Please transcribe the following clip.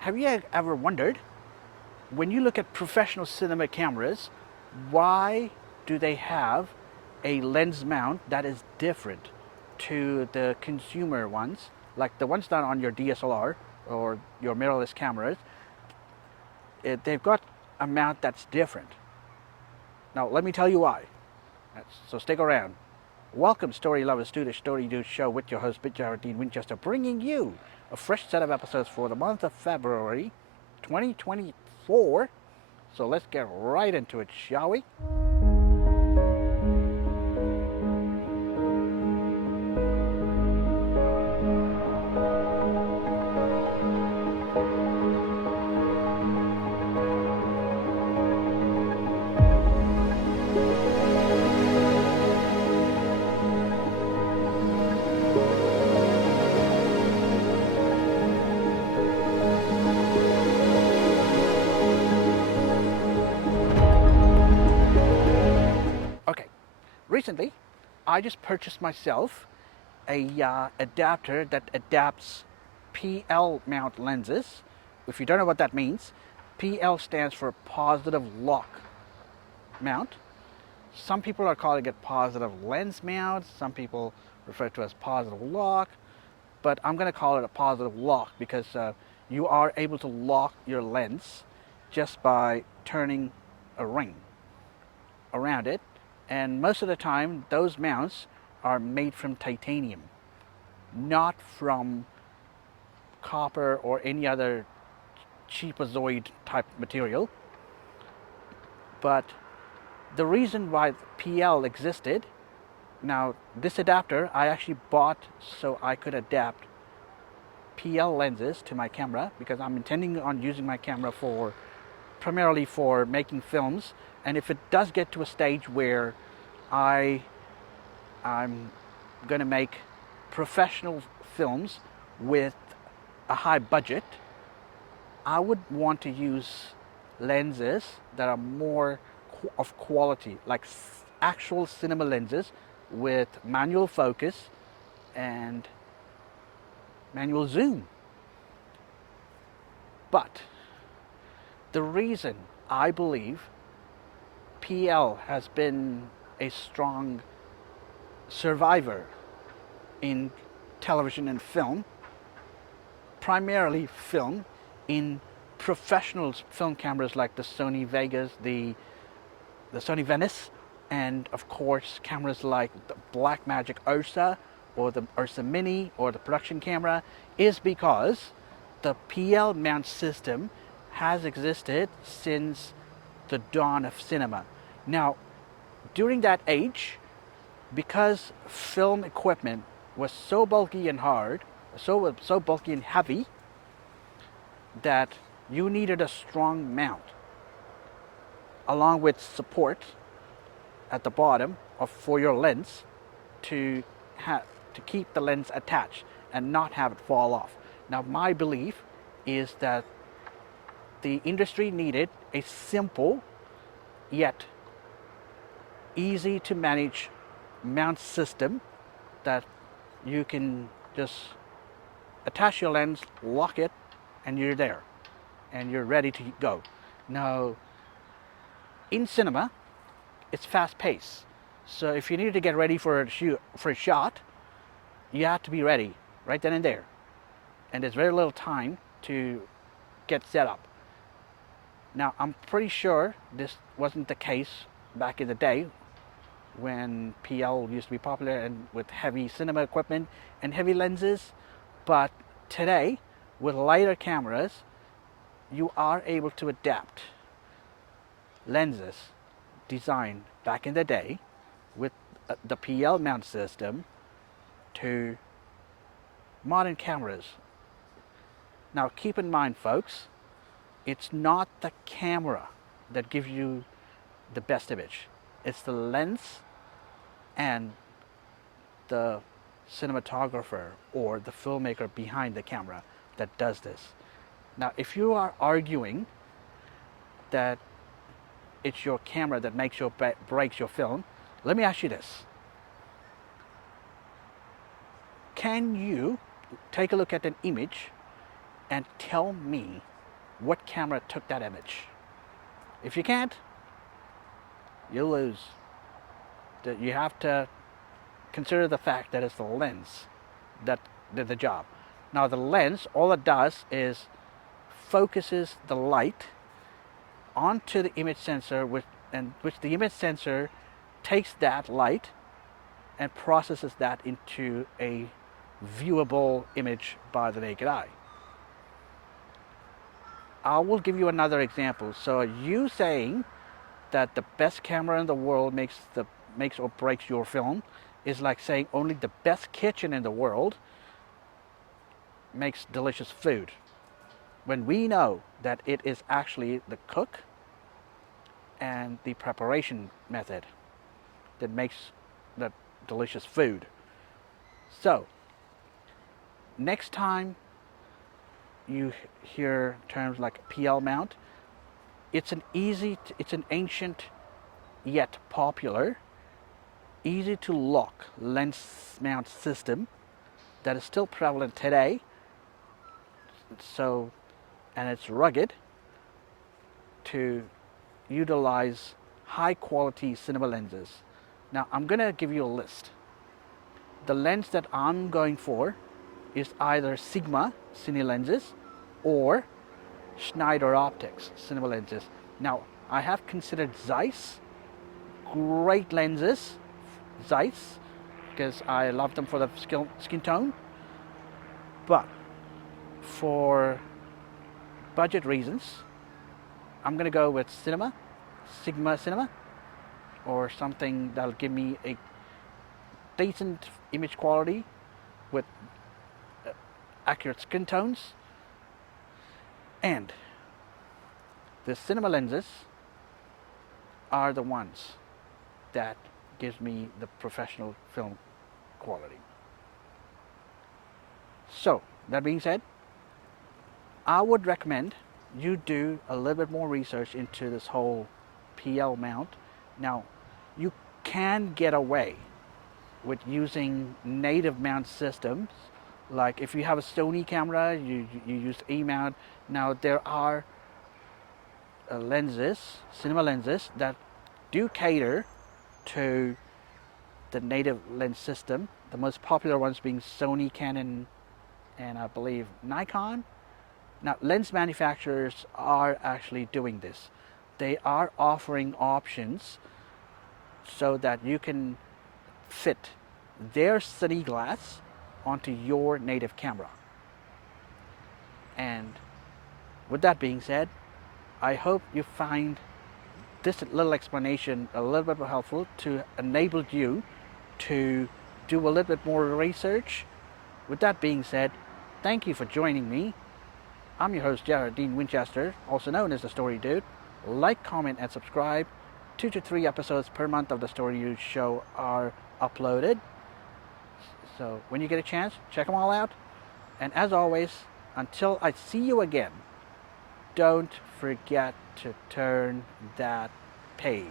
Have you ever wondered, when you look at professional cinema cameras, why do they have a lens mount that is different to the consumer ones, like the ones that are on your DSLR or your mirrorless cameras? They've got a mount that's different. Now, let me tell you why. So stick around. Welcome, story lovers, to the Story Dude Show with your host, Jared Winchester, bringing you a fresh set of episodes for the month of February 2024. So let's get right into it, shall we? Okay, recently I just purchased myself a adapter that adapts PL mount lenses. If you don't know what that means, PL stands for positive lock mount. Some people are calling it positive lens mount, some people refer to it as positive lock, but I'm going to call it a positive lock because you are able to lock your lens just by turning a ring around it, and most of the time those mounts are made from titanium, not from copper or any other cheapazoid type material. But the reason why PL existed, now this adapter I actually bought so I could adapt PL lenses to my camera, because I'm intending on using my camera for primarily for making films. And if it does get to a stage where I'm going to make professional films with a high budget, I would want to use lenses that are more of quality, like actual cinema lenses with manual focus and manual zoom. But the reason I believe PL has been a strong survivor in television and film, primarily film, in professional film cameras like the Sony Vegas, the Sony Venice, and of course cameras like the Blackmagic Ursa or the Ursa Mini or the production camera, is because the PL mount system has existed since the dawn of cinema. Now, during that age, because film equipment was so bulky and hard, so bulky and heavy, that you needed a strong mount along with support at the bottom for your lens to to keep the lens attached and not have it fall off. Now, my belief is that the industry needed a simple yet easy to manage mount system that you can just attach your lens, lock it, and you're there, and you're ready to go. Now, in cinema, it's fast paced. So if you need to get ready for a shot, you have to be ready right then and there. And there's very little time to get set up. Now, I'm pretty sure this wasn't the case back in the day when PL used to be popular and with heavy cinema equipment and heavy lenses. But today, with lighter cameras, you are able to adapt lenses designed back in the day with the PL mount system to modern cameras. Now, keep in mind, folks, it's not the camera that gives you the best image. It's the lens and the cinematographer or the filmmaker behind the camera that does this. Now, if you are arguing that it's your camera that makes or breaks your film, let me ask you this. Can you take a look at an image and tell me what camera took that image. If you can't, you lose. You have to consider the fact that it's the lens that did the job. Now the lens, all it does is focuses the light onto the image sensor, which the image sensor takes that light and processes that into a viewable image by the naked eye. I will give you another example. So you saying that the best camera in the world makes or breaks your film is like saying only the best kitchen in the world makes delicious food, when we know that it is actually the cook and the preparation method that makes the delicious food. So next time you hear terms like PL mount, it's an ancient yet popular, easy to lock lens mount system that is still prevalent today. So, and it's rugged to utilize high quality cinema lenses. Now I'm going to give you a list. The lens that I'm going for is either Sigma cine lenses or Schneider Optics cinema lenses. Now I have considered Zeiss, great lenses, Zeiss, because I love them for the skin tone, but for budget reasons I'm going to go with Sigma Cinema, or something that'll give me a decent image quality with accurate skin tones. And the cinema lenses are the ones that gives me the professional film quality. So that being said, I would recommend you do a little bit more research into this whole PL mount. Now, you can get away with using native mount systems. Like if you have a Sony camera, you use E mount. Now there are lenses, cinema lenses, that do cater to the native lens system. The most popular ones being Sony, Canon, and I believe Nikon. Now lens manufacturers are actually doing this. They are offering options so that you can fit their cine glass onto your native camera. And with that being said, I hope you find this little explanation a little bit more helpful to enable you to do a little bit more research. With that being said, thank you for joining me. I'm your host, Jared Dean Winchester, also known as the Story Dude. Like, comment, and subscribe. 2 to 3 episodes per month of the Story Dude show are uploaded. So when you get a chance, check them all out. And as always, until I see you again, don't forget to turn that page.